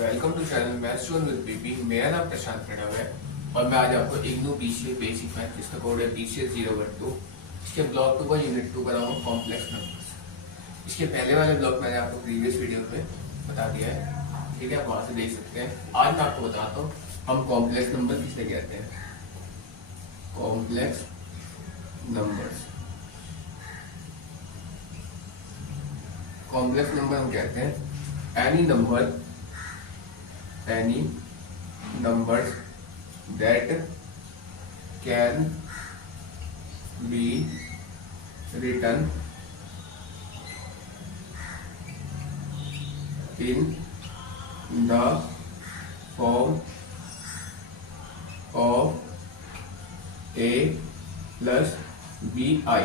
Welcome to channel maths with BB. मेरा नाम प्रशांत प्रणव है और मैं आज आपको इग्नू बीसीए बेसिक मैथ जिसका कोड है BCS012 इसके ब्लॉक 2 का यूनिट 2 कराऊंगा कॉम्प्लेक्स नंबर्स। इसके पहले वाले ब्लॉक मैंने आपको प्रीवियस वीडियो में बता दिया है, ठीक है, आप वहां से देख सकते हैं। आज मैं आपको बताता हूँ हम कॉम्प्लेक्स नंबर किसे कहते हैं। कॉम्प्लेक्स नंबर्स, कॉम्प्लेक्स नंबर हम कहते हैं any numbers that can be written in the form of a plus bi।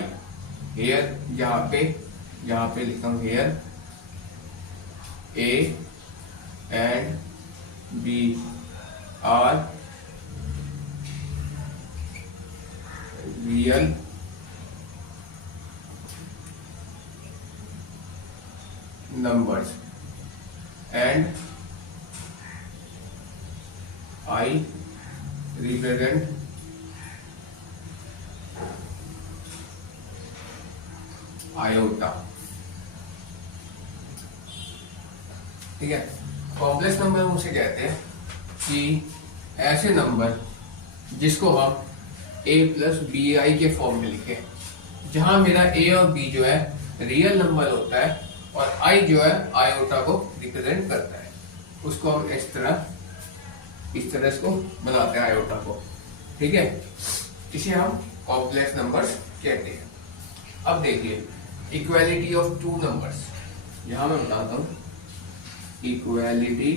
here यहाँ पे लिखता हूँ here a and b are real numbers and I represent iota। ठीक है, कॉम्प्लेक्स नंबर हम उसे कहते हैं कि ऐसे नंबर जिसको हम a प्लस बी आई के फॉर्म में लिखे, जहां मेरा a और b जो है रियल नंबर होता है और i जो है आयोटा को रिप्रेजेंट करता है। उसको हम इस तरह इसको बनाते हैं आयोटा को, ठीक है। इसे हम कॉम्प्लेक्स नंबर्स कहते हैं। अब देखिए इक्वालिटी ऑफ टू नंबर्स, यहां मैं बताता हूं equality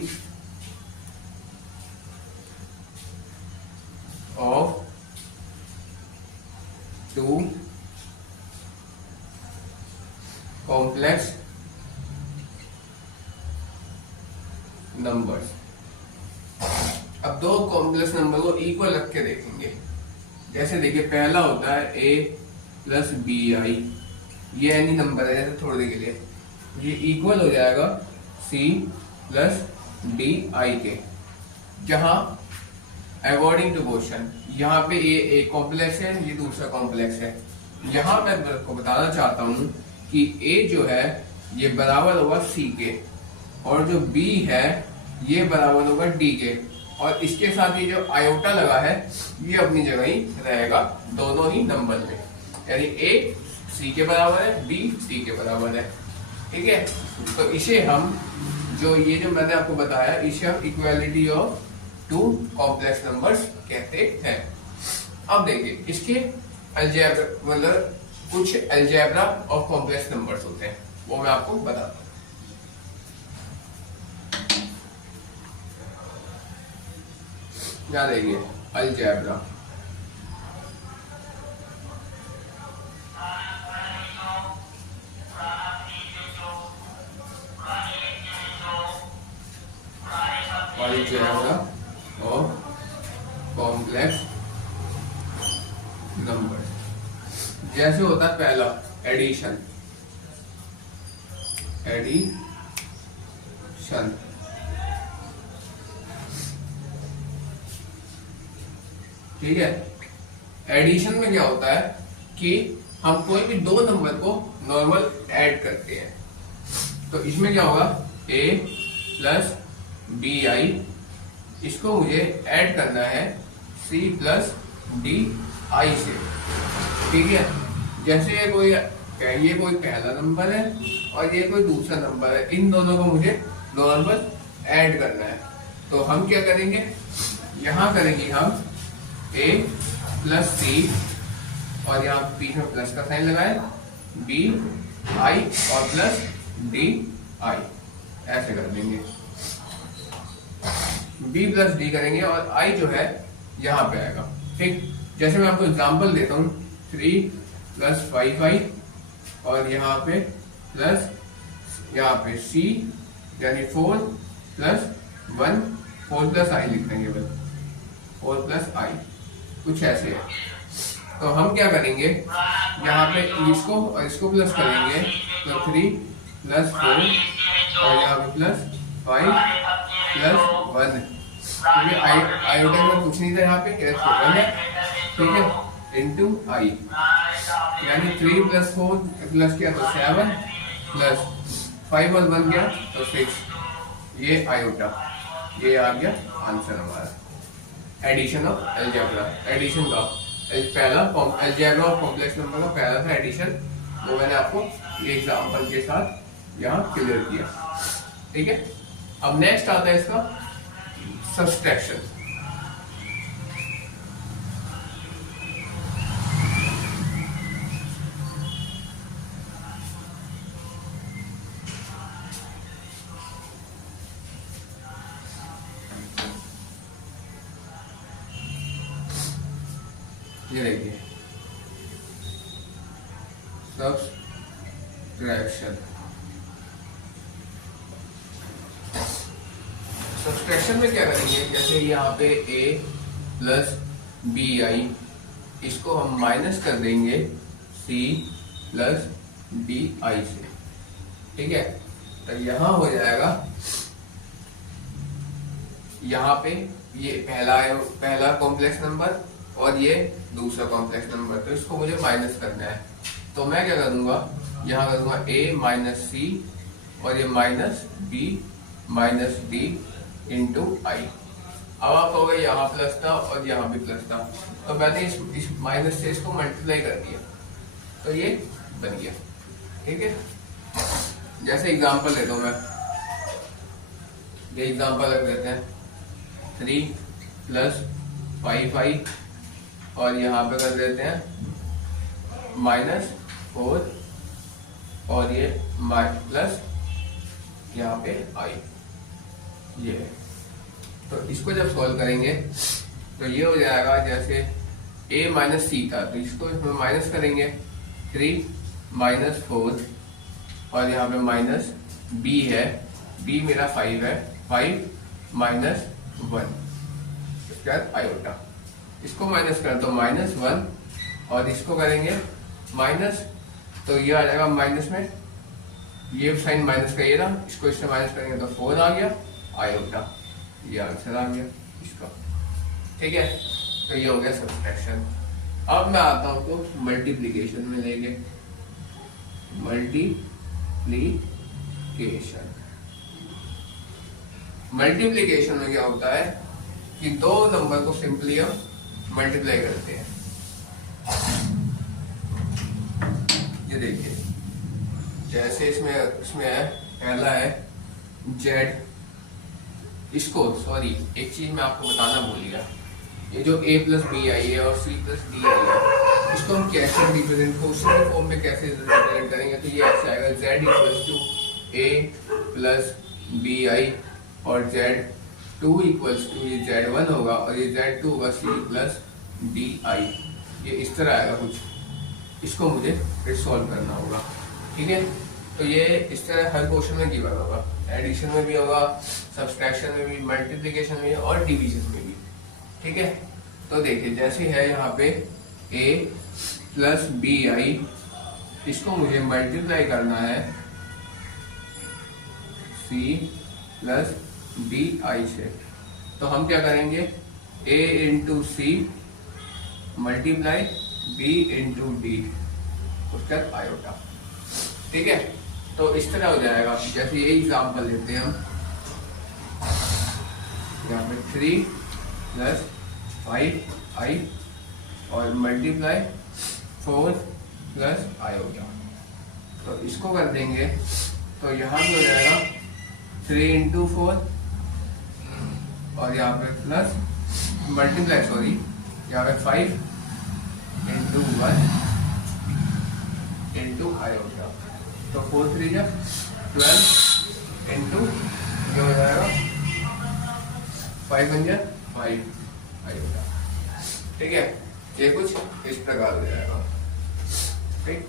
of two complex numbers. अब दो कॉम्प्लेक्स नंबर को इक्वल रख के देखेंगे। जैसे देखिए पहला होता है a प्लस बी आई, ये एनी नंबर है, जैसे थोड़ी देर के लिए ये इक्वल हो जाएगा c प्लस डी आई के, जहां अकॉर्डिंग टू क्वेश्चन यहाँ पे ये एक कॉम्प्लेक्स है, ये दूसरा कॉम्प्लेक्स है। यहाँ मैं आपको बताना चाहता हूँ कि a जो है ये बराबर होगा c के और जो b है ये बराबर होगा d के, और इसके साथ ये जो आयोटा लगा है ये अपनी जगह ही रहेगा दोनों ही नंबर में, यानी a c के बराबर है, b c के बराबर है, ठीक है। तो इसे हम जो मैंने आपको बताया इसे हम equality of two complex numbers कहते हैं। अब देखिए इसके अलजेब्रा मतलब कुछ अलजेब्रा ऑफ कॉम्प्लेक्स नंबर्स होते हैं, वो मैं आपको बताता हूँ। क्या देखिए algebra, algebra of complex numbers. जैसे होता है पहला एडिशन, ठीक है। एडिशन में क्या होता है कि हम कोई भी दो नंबर को नॉर्मल ऐड करते हैं। तो इसमें क्या होगा a प्लस बी आई, इसको मुझे ऐड करना है c प्लस डी आई से, ठीक है। जैसे ये कोई पहला नंबर है और ये कोई दूसरा नंबर है, इन दोनों को मुझे नॉर्मल ऐड करना है। तो हम क्या करेंगे, यहाँ करेंगे हम a प्लस सी और यहाँ बीच में प्लस का साइन लगाए b आई और प्लस डी आई, ऐसे कर देंगे। b प्लस डी करेंगे और i जो है यहाँ पे आएगा, ठीक। जैसे मैं आपको एग्जांपल देता हूँ 3 प्लस 5i और यहाँ पे प्लस यहाँ पे c यानी 4 प्लस 1, 4 प्लस i लिख देंगे बस, 4 प्लस i, कुछ ऐसे है। तो हम क्या करेंगे, यहाँ पे इसको और इसको प्लस करेंगे तो 3 प्लस 4 और यहाँ पे प्लस 5 प्लस 1, क्योंकि आयोटा में कुछ नहीं था यहाँ पे, क्या वन है, ठीक है, इंटू आई, यानी 3 प्लस 4 प्लस क्या तो 7 प्लस 5 और 1 क्या तो 6, ये आयोटा, ये आ गया आंसर हमारा। एडिशन ऑफ अलजेब्रा, एडिशन का पहला अलजेब्रा ऑफ कॉम्प्लेक्स नंबर का पहला था एडिशन, वो मैंने आपको ये एग्जांपल के साथ यहाँ क्लियर किया, ठीक है। अब नेक्स्ट आता है इसका सब्सट्रैक्शन। ये देखिए सब्सट्रैक्शन, सब्सट्रैक्शन में क्या करेंगे, जैसे यहाँ पे a प्लस बी आई, इसको हम माइनस कर देंगे c प्लस डी आई से, ठीक है। तो यहाँ हो जाएगा, यहाँ पे ये पहला कॉम्प्लेक्स नंबर और ये दूसरा कॉम्प्लेक्स नंबर, तो इसको मुझे माइनस करना है। तो मैं क्या करूंगा, यहाँ करूंगा a माइनस सी और ये minus b minus D into I. अब आप कहोगे यहाँ प्लस था और यहाँ भी प्लस था, तो मैंने इस माइनस से इसको मल्टीप्लाई कर दिया, तो ये बन गया, ठीक है। जैसे एग्जांपल लेता हूँ मैं, ये एग्जांपल रख देते हैं 3 प्लस 5 और यहाँ पे कर देते हैं माइनस 4 और ये प्लस यहाँ पे आई, ये है। तो इसको जब सॉल्व करेंगे तो ये हो जाएगा, जैसे a माइनस सी था तो इसको इसमें माइनस करेंगे 3 माइनस 4 और यहाँ पे माइनस b है, b मेरा 5 है, 5 माइनस 1, इसके बाद आयोटा, इसको माइनस कर तो माइनस 1 और इसको करेंगे माइनस, तो ये आ जाएगा माइनस में, ये साइन माइनस का ये ना, इसको इससे माइनस करेंगे तो 4 आ गया आयोटा, ये आंसर आ गया इसका, ठीक है। तो ये हो गया सब्सट्रैक्शन। अब मैं आता हूं तो मल्टीप्लिकेशन में लेंगे, मल्टीप्लिकेशन, मल्टीप्लिकेशन में क्या होता है कि दो नंबर को सिंपली हम मल्टीप्लाई करते हैं। ये देखिए, जैसे इसमें है, पहला है z, इसको सॉरी एक चीज मैं आपको बताना भूल गया, ये जो a प्लस बी आई है और c प्लस डी आई है, इसको हम कैसे रिप्रेजेंट, क्वेश्चन के फॉर्म में कैसे रिप्रेजेंट करेंगे, तो ये ऐसे आएगा z equals to a plus B I और z2 इक्वल्स टू ये z1 होगा और ये z2 होगा c प्लस डी आई, ये इस तरह आएगा कुछ, इसको मुझे फिर सॉल्व करना होगा, ठीक है। तो ये इस तरह हर क्वेश्चन में गिवन होगा, एडिशन में भी होगा, सब्सट्रैक्शन में भी, मल्टीप्लिकेशन में और डिवीजन में भी, ठीक है। तो देखिए जैसे है यहाँ पे a प्लस बी आई, इसको मुझे मल्टीप्लाई करना है c प्लस डी आई से, तो हम क्या करेंगे, a into C multiply b into D, उसके बाद आयोटा, ठीक है। तो इस तरह हो जाएगा, जैसे ये एग्जाम्पल लेते हैं हम, यहाँ पे 3 प्लस 5 आई और मल्टीप्लाई 4 प्लस आयोटा, तो इसको कर देंगे तो यहाँ पे हो जाएगा 3 इंटू 4 और यहाँ पे प्लस मल्टीप्लाई, सॉरी यहाँ पे 5 इंटू 1 इंटू आयोटा, तो 4 3 जा 12 इंटू ये हो जाएगा 5 1 5 आयोटा, ठीक है। ये कुछ इस प्रकार हो जाएगा, ठीक।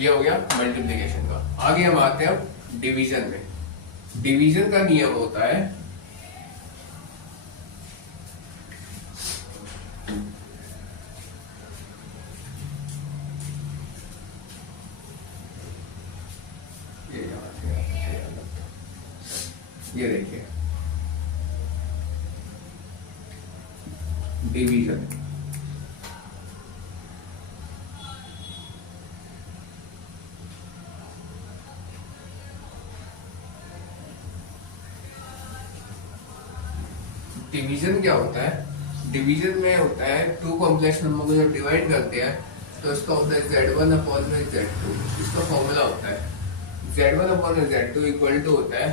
ये हो गया मल्टीप्लिकेशन का। आगे हम आते हैं डिवीजन में। डिवीजन का नियम होता है, ये देखिए डिवीजन। डिवीजन क्या होता है? डिवीजन में होता है टू कॉम्प्लेक्स नंबर को जब डिवाइड करते हैं तो इसका होता है Z1 अपॉन में Z2। इसका फॉर्मूला होता है Z1 अपॉन में Z2 इक्वल टू होता है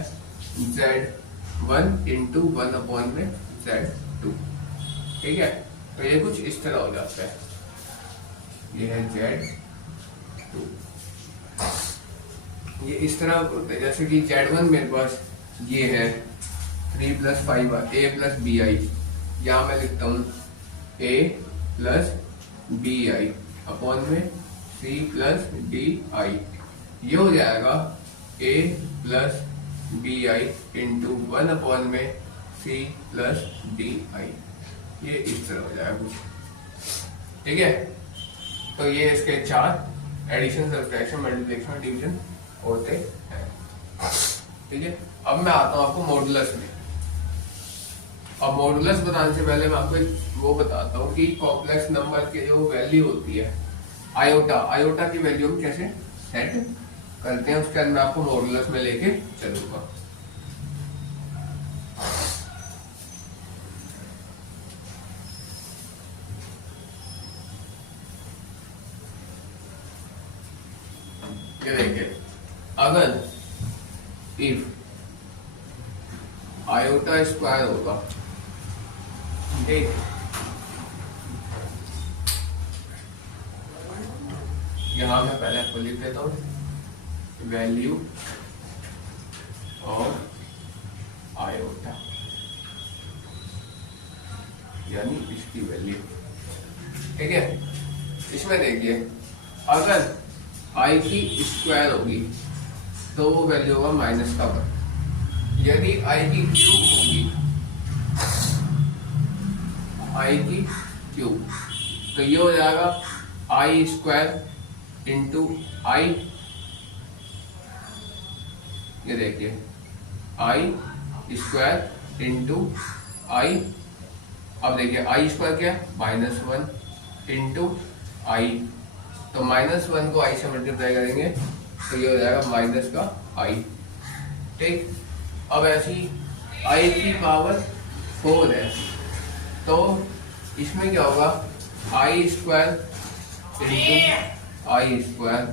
Z1 इंटू 1 अपॉन में Z2। ठीक है, तो ये कुछ इस तरह हो जाता है, ये है Z2, ये इस तरह होता है। जैसे कि Z1 मेरे पास ये है 3 + 5 a + bi, यहाँ मैं लिखता हूँ a + bi अपॉन में c + di, ये हो जाएगा a + bi इंटू 1 अपॉन में c + di, ये इस तरह हो जाएगा कुछ। ठीक है, तो ये इसके चार एडिशन, सब्ट्रैक्शन, मल्टीप्लिकेशन, डिवीजन होते हैं। ठीक है, अब मैं आता हूँ आपको मॉडुलस में। अब मॉडुलस बताने से पहले मैं आपको वो बताता हूँ कि कॉम्प्लेक्स नंबर की जो वैल्यू होती है आयोटा, आयोटा की वैल्यू हम कैसे सेट करते हैं, उसके बाद मैं आपको मॉडुलस में लेके चलूंगा। ये देखिए, अगर इफ आयोटा स्क्वायर होगा, ठीक, यहां मैं पहले आपको लिख देता हूं वैल्यू ऑफ आयोटा, यानी इसकी वैल्यू। ठीक है, इसमें देखिए अगर आई की स्क्वायर होगी तो वो वैल्यू होगा माइनस का 1। यदि आई की क्यूब होगी, आई की क्यूब, तो ये हो जाएगा आई स्क्वायर इंटू आई, ये देखिए आई स्क्वायर इंटू आई। अब देखिए आई स्क्वायर क्या है, -1 इंटू आई, तो -1 को आई से मल्टीप्लाई करेंगे तो ये हो जाएगा माइनस का आई। ठीक, अब ऐसी आई की पावर 4 है, तो इसमें क्या होगा आई स्क्वायर इंटू आई स्क्वायर,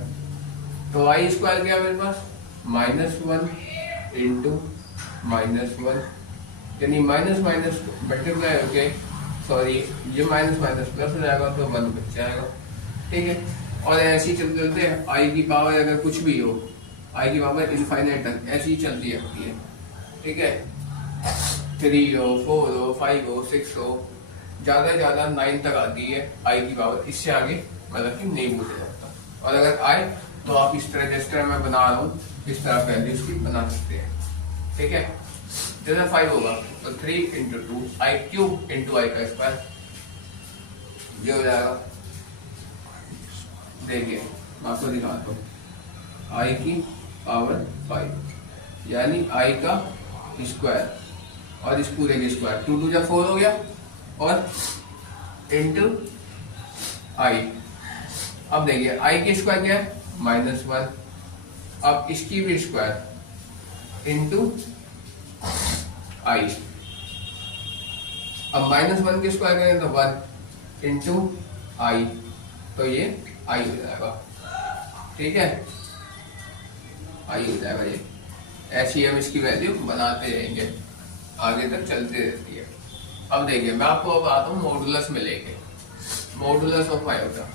तो आई स्क्वायर क्या है मेरे पास -1 इंटू -1, यानी माइनस माइनस मल्टीप्लाई होके, सॉरी ये माइनस माइनस प्लस हो जाएगा तो 1 बच जाएगा। ठीक है, और ऐसी चलते चलते आई की पावर अगर कुछ भी हो, आई की पावर इनफाइनाइट तक ऐसी ही चलती रहती है। ठीक है, 3 हो, 4 हो, 5 हो, 6 हो, ज्यादा से ज्यादा 9 तक आती है आई की पावर, इससे आगे मतलब कि नहीं पूछा जाता। और अगर आए तो आप इस तरह, जिस तरह मैं बना रहा हूँ इस तरह वैल्यूज की बना सकते हैं। ठीक है, जैसे 5 होगा तो 3 इंटू 2 आई क्यूब इंटू आई का स्क्वायर, ये हो जाएगा। देखिए मैं आपको दिखाता हूँ आई की पावर 5 यानी आई का स्क्वायर और इस पूरे के स्क्वायर, 2 2 4 हो गया, और इंटू आई। अब देखिए आई की स्क्वायर क्या है -1, अब इसकी भी स्क्वायर इंटू आई, अब -1 की स्क्वायर करें तो 1 इंटू आई, तो ये आई हो जाएगा। ठीक है, आई हो जाएगा ये। ऐसी हम इसकी वैल्यू बनाते रहेंगे, आगे तक चलते रहती है। अब देखिए मैं आपको अब आता हूँ मॉडुलस में लेके, modulus of iota.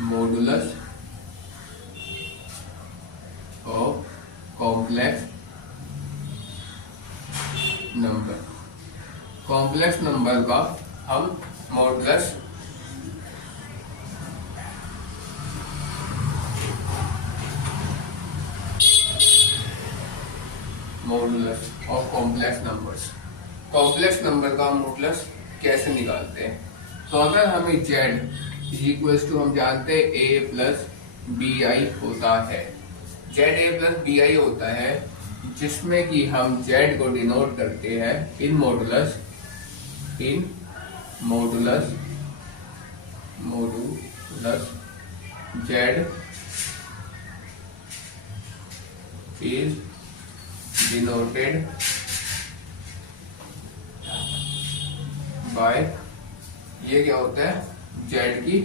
Modulus of complex number, complex number का हम modulus modulus of complex numbers, complex number का मॉडुलस कैसे निकालते हैं। तो अगर हमें z इक्वल्स टू हम जानते हैं a + बी आई होता है, Z A plus B I होता है, जिसमें कि हम जेड को डिनोट करते हैं इन modulus Z is denoted by, ये क्या होता है, जेड की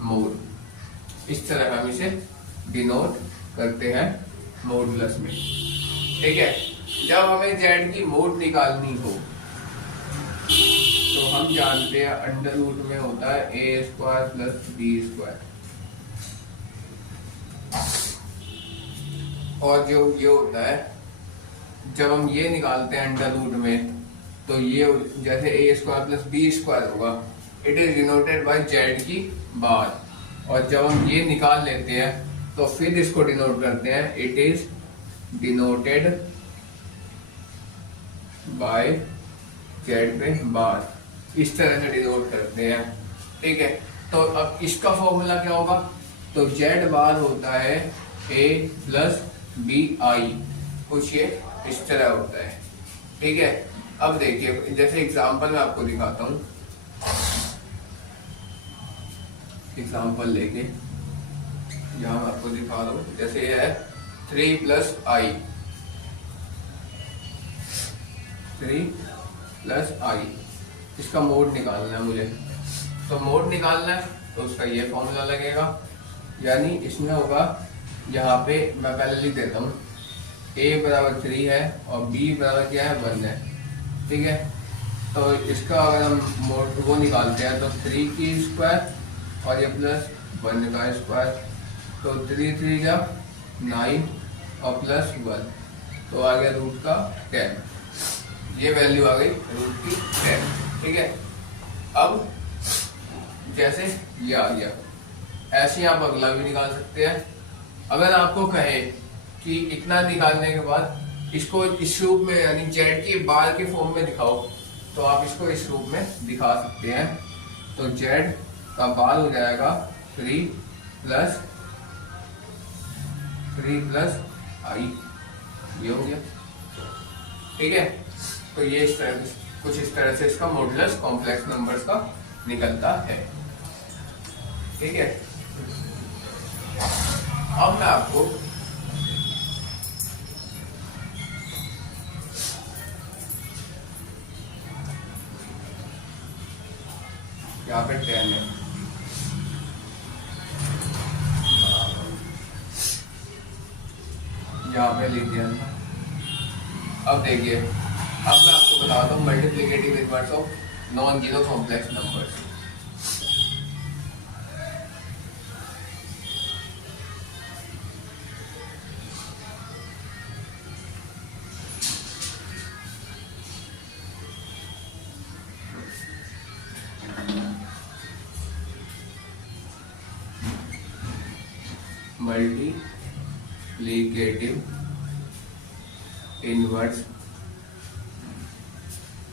मोड। इस तरह हम इसे डिनोट करते हैं मॉडुलस में। ठीक है, जब हमें जेड की मोड निकालनी हो तो हम जानते हैं अंडर रूट में होता है ए स्क्वायर प्लस बी स्क्वायर, और जो ये होता है जब हम ये निकालते हैं अंडर रूट में तो ये जैसे ए स्क्वायर प्लस बी स्क्वायर होगा, it is denoted bye Z की बार, और जब हम ये निकाल लेते हैं तो फिर इसको डिनोट करते हैं, it is denoted bye Z पे बार। इस तरह से डिनोट करते हैं। ठीक है, तो अब इसका फॉर्मूला क्या होगा, तो जेड बार होता है ए प्लस बी आई, कुछ ये इस तरह होता है। ठीक है, अब देखिए जैसे एग्जांपल में आपको दिखाता हूं, एग्जांपल लेके यहां मैं आपको दिखा रहा हूं। जैसे ये है 3 प्लस आई, 3 प्लस आई, इसका मोड निकालना है मुझे। तो मोड निकालना है तो उसका ये फॉर्मूला लगेगा, यानी इसमें होगा, यहाँ पे मैं पहले लिख देता हूँ, a बराबर 3 है और b बराबर क्या है 1 है। ठीक है, तो इसका अगर हम मोड वो निकालते हैं तो 3 की स्क्वायर और ये प्लस 1 का स्क्वायर, तो 3 3 जा 9 और प्लस 1, तो आ गया रूट का 10, ये वैल्यू आ गई रूट की 10। ठीक है, अब जैसे ये आ गया, ऐसे ही आप अगला भी निकाल सकते हैं। अगर आपको कहे कि इतना निकालने के बाद इसको इस रूप में यानी जेड की बार के फॉर्म में दिखाओ, तो आप इसको इस रूप में दिखा सकते हैं। तो जेड का बार हो जाएगा 3 प्लस आई, ये हो गया। ठीक है, तो ये इस तरह कुछ इस तरह से इसका मॉडुलस कॉम्प्लेक्स नंबर्स का निकलता है। ठीक है, अब मैं आपको यहाँ पे 10 है, यहाँ पे लिख दिया था। अब देखिए, अब मैं आपको बताता हूँ multiplicative inverse of non zero complex numbers. Multiplicative inverse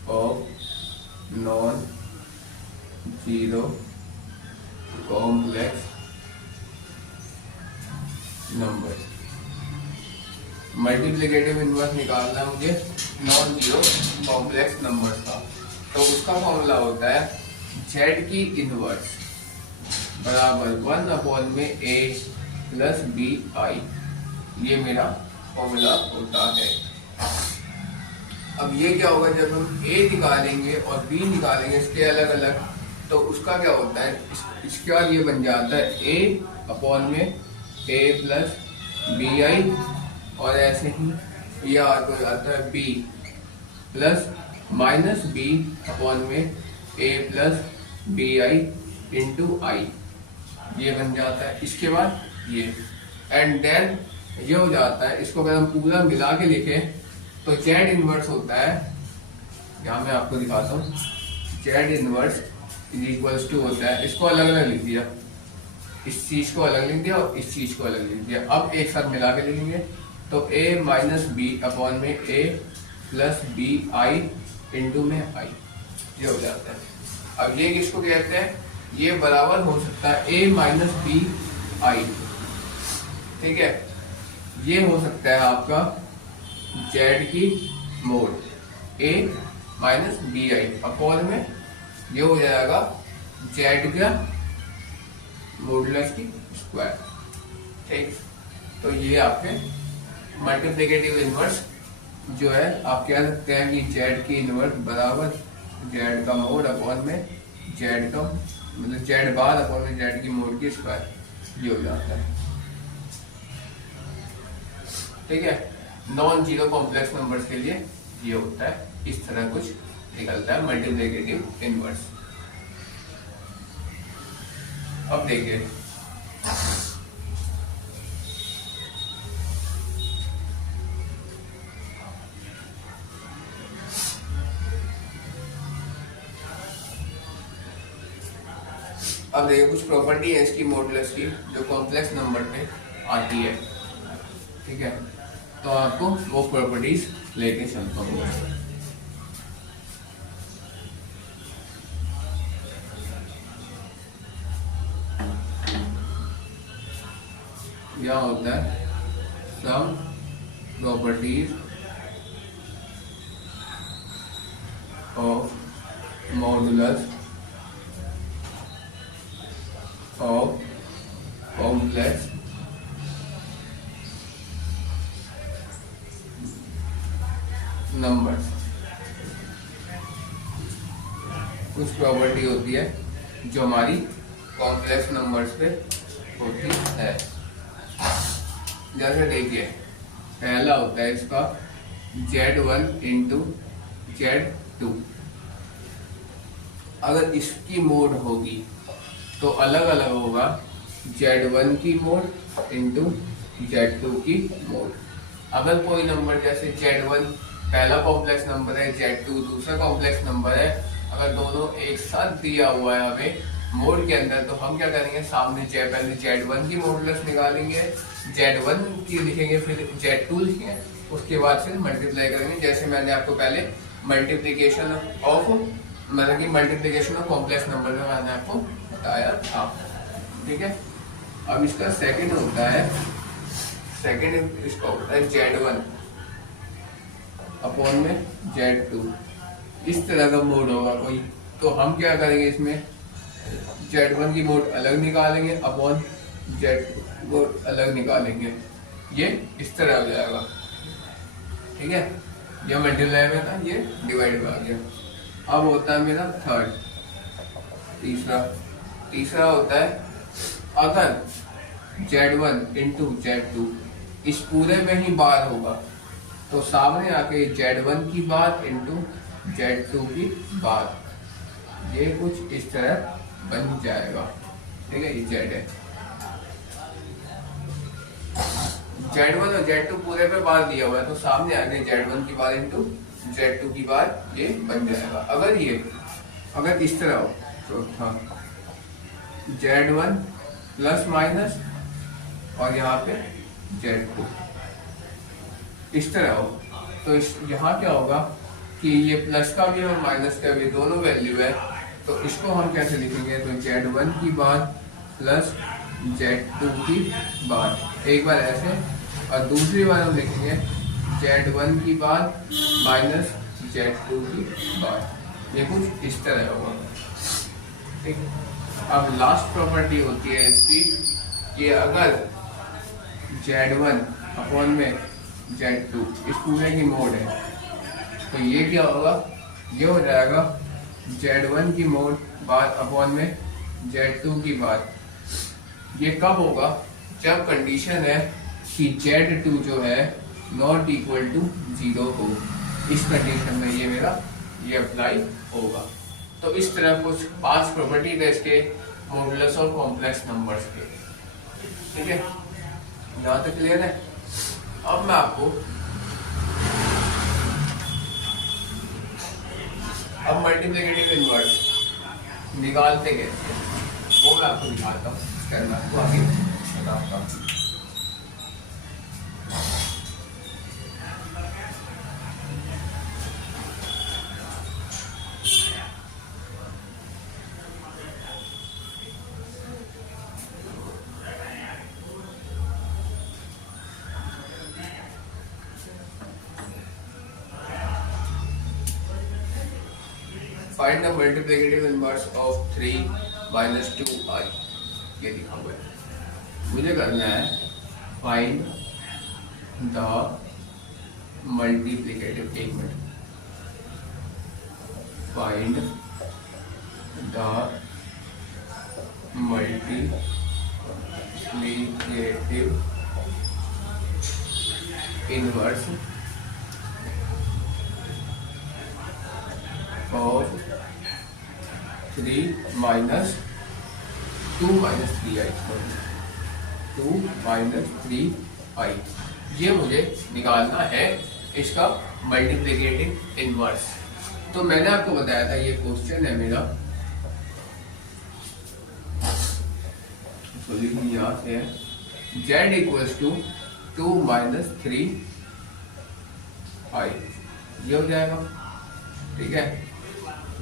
of non zero complex number. Multiplicative inverse निकालना है मुझे नॉन जीरो कॉम्प्लेक्स नंबर का, तो उसका फॉर्मूला होता है जेड की इनवर्स बराबर 1 में ए प्लस बी आई, ये मेरा फॉर्मूला होता है। अब ये क्या होगा, जब हम a निकालेंगे और b निकालेंगे इसके अलग अलग, तो उसका क्या होता है, इसके बाद ये बन जाता है a अपॉन में a प्लस बी आई, और ऐसे ही ये हो जाता है b plus minus B upon में a plus B I into I, ये बन जाता है। इसके बाद ये एंड देन ये हो जाता है। इसको अगर हम पूरा मिला के लिखें तो जेड इनवर्स होता है, यहाँ मैं आपको दिखाता हूँ, Z inverse is equals to होता है, इसको अलग अलग लिख दिया, इस चीज को अलग लिख दिया और इस चीज को अलग लिख दिया। अब एक साथ मिला के लिखेंगे तो a माइनस बी अपॉन में a plus B I into में आई, ये हो जाता है। अब ये किसको कहते हैं, ये बराबर हो सकता है a माइनस बी आई, ठीक है, ये हो सकता है आपका जेड की mod A minus B I upon में ये हो जाएगा जेड का मॉडुलस की स्क्वायर। ठीक, तो ये आपके मल्टीप्लिकेटिव इनवर्स जो है आप कह सकते हैं कि जेड की इनवर्स बराबर जेड का मोड अपॉन में जेड का मतलब जेड बार अपॉन में जेड की मोड की स्क्वायर ये हो जाता है। ठीक है, नॉन जीरो कॉम्प्लेक्स नंबर्स के लिए ये होता है, इस तरह कुछ निकलता है मल्टीप्लिकेटिव इनवर्स। अब देखिए अब देखिए कुछ प्रॉपर्टी है इसकी मॉडुलस की जो कॉम्प्लेक्स नंबर पे आती है। ठीक है, तो आपको वो प्रॉपर्टीज लेके चलता हूँ। यह होता है some properties of modulus of complex numbers। कुछ प्रॉपर्टी होती है जो हमारी कॉम्प्लेक्स नंबर्स पे होती है। जैसे देखिए पहला होता है इसका Z1 इंटू Z2। अगर इसकी मोड होगी तो अलग अलग होगा Z1 की मोड इंटू Z2 की मोड। अगर कोई नंबर जैसे Z1 पहला कॉम्प्लेक्स नंबर है, Z2 दूसरा कॉम्प्लेक्स नंबर है, अगर दोनों एक साथ दिया हुआ है हमें मोड के अंदर, तो हम क्या करेंगे सामने पहले Z1 की मॉडुलस निकालेंगे, Z1 की लिखेंगे, फिर Z2 लिखेंगे, उसके बाद फिर मल्टीप्लाई करेंगे। जैसे मैंने आपको पहले मल्टीप्लीकेशन ऑफ मतलब कि मल्टीप्लीकेशन ऑफ कॉम्प्लेक्स नंबर में मैंने आपको बताया था। ठीक है, अब इसका सेकंड होता है इसका होता है Z1 अपॉन में Z2। इस तरह का मोड होगा कोई, तो हम क्या करेंगे इसमें Z1 की मोड अलग निकालेंगे अपॉन Z2 मोड अलग निकालेंगे, ये इस तरह हो जाएगा। ठीक है, ये मल्टीप्लाई में था, ये डिवाइड में आ गया। अब होता है मेरा थर्ड तीसरा होता है अगर Z1 इंटू Z2 इस पूरे में ही बार होगा तो सामने आके Z1 की बार इंटू Z2 की बार, ये कुछ इस तरह बन जाएगा। ठीक है, ये Z है, Z1 और Z2 पूरे पे बार दिया हुआ है तो सामने आके Z1 की बार इंटू Z2 की बार ये बन जाएगा। अगर इस तरह हो तो था Z1 प्लस माइनस और यहाँ पे Z2 इस तरह हो तो यहाँ क्या होगा कि ये प्लस का भी और माइनस का भी दोनों वैल्यू है, तो इसको हम कैसे लिखेंगे, तो Z1 की बार प्लस Z2 की बार एक बार ऐसे, और दूसरी बार हम लिखेंगे Z1 की बार माइनस Z2 की बार, ये कुछ इस तरह होगा। ठीक, अब लास्ट प्रॉपर्टी होती है इसकी कि अगर Z1 अपॉन में Z2 इस पूरे की मोड है तो ये क्या होगा, ये हो जाएगा Z1 की मोड बार अपॉन में Z2 की बार। ये कब होगा, जब कंडीशन है कि Z2 जो है नॉट इक्वल टू 0 हो, इस कंडीशन में ये मेरा ये अप्लाई होगा। तो इस तरह कुछ 5 प्रॉपर्टी है इसके मॉडुलस और कॉम्प्लेक्स नंबर्स के। ठीक है, यहाँ तक क्लियर है। अब मैं आपको मल्टीप्लिकेटिव इनवर्स निकालते कैसे वो मैं आपको दिखाता हूँ, करना आपको आगे बताता हूँ। Find the multiplicative inverse of 3 minus 2i, ये लिखा हुआ है। मुझे करना है फाइंड द मल्टीप्लिकेटिव, एक minute, find the multiplicative inverse of 3 minus 2 minus 3i, 2 minus 3i, ये मुझे निकालना है इसका मल्टीप्लिकेटिव इनवर्स। तो मैंने आपको बताया था ये क्वेश्चन है मेरा, सोल्यूशन यहाँ से है, z equals to 2 minus 3i, ये हो जाएगा। ठीक है,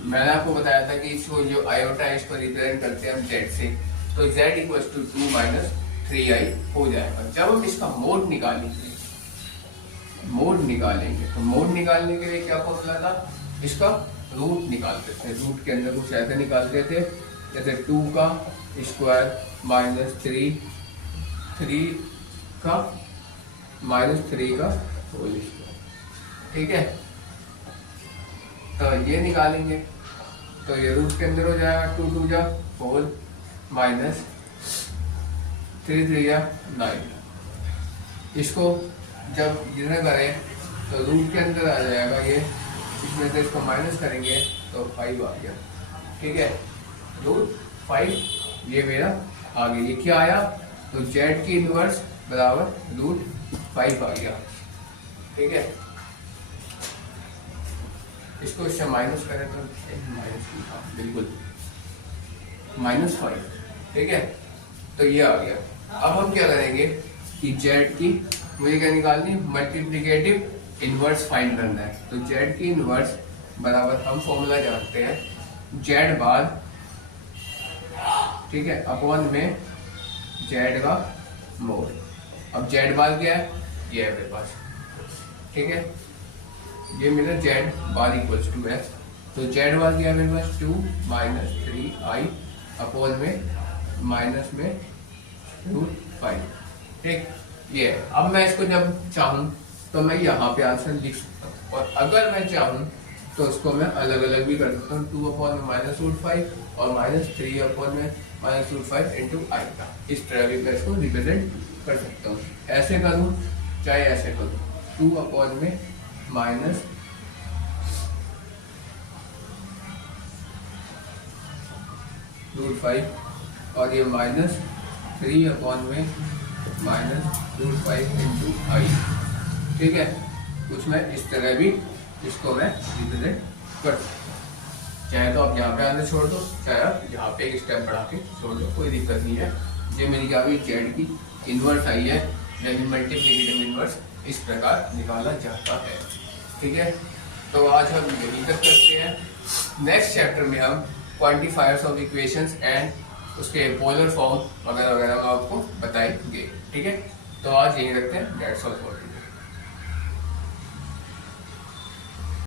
मैंने आपको बताया था कि इसको जो आयोटा है इसको रिप्रेजेंट करते हैं हम z से, तो z equals to 2 minus 3i हो जाएगा। जब हम इसका मोड निकालेंगे, तो मोड निकालने के लिए क्या फॉर्मूला था, इसका रूट निकालते थे। रूट के अंदर कुछ ऐसे निकालते थे जैसे 2 का स्क्वायर माइनस 3 का माइनस 3 का होल स्क्वायर। ठीक है, तो ये निकालेंगे, तो ये रूट के अंदर हो जाएगा 2 2 जा 4 माइनस 3 3 जा 9। इसको जब जितना करें तो रूट के अंदर आ जाएगा ये, इसमें से इसको माइनस करेंगे तो 5 आ गया। ठीक है, रूट 5 ये मेरा आ गया। ये क्या आया, तो z की इनवर्स बराबर रूट 5 आ गया। ठीक है, इसको इससे माइनस करें तो माइनस, बिल्कुल -5। ठीक है, तो ये आ गया। अब हम क्या करेंगे कि z की मुझे क्या निकालनी, मल्टीप्लिकेटिव इनवर्स फाइंड करना है। तो z की इनवर्स बराबर हम फॉर्मूला जानते हैं z बार, ठीक है, अपॉन में z का मोड। अब z बार क्या है, ये है मेरे पास। ठीक है, ये मेरा z बार इक्वल्स टू है, तो z बार क्या है मेरे पास 2 माइनस 3i अपॉन में माइनस में रूट 5। ठीक, ये है। अब मैं इसको जब चाहूँ तो मैं यहाँ पे आंसर लिख सकता हूँ, और अगर मैं चाहूँ तो उसको मैं अलग अलग भी कर सकता हूँ, 2 अपॉन में माइनस रूट 5 और माइनस 3 अपॉन में माइनस रूट 5 इंटू आई का। इस तरह भी मैं इसको रिप्रेजेंट कर सकता हूँ। ऐसे करूँ चाहे ऐसे करूँ, 2 अपॉन में माइनस रूट 5 और ये माइनस 3 अपॉन में माइनस रूट 5 इंटू आई। ठीक है, कुछ मैं इस तरह भी इसको मैं रिप्रेजेंट कर सकता हूँ। चाहे तो आप यहाँ पे आने छोड़ दो, चाहे आप यहाँ पे एक स्टेप बढ़ा के छोड़ दो, कोई दिक्कत नहीं है। ये मेरी क्या हुई, जेड की इनवर्स आई है, यानी मल्टीप्लिकेटिव इनवर्स इस प्रकार निकाला जाता है। ठीक है, तो आज हम यही तक करते हैं। नेक्स्ट चैप्टर में हम क्वांटिफायर्स ऑफ इक्वेशंस एंड उसके पोलर फॉर्म वगैरह वगैरह आपको बताएंगे। ठीक है, तो आज यही रखते हैं। That's all for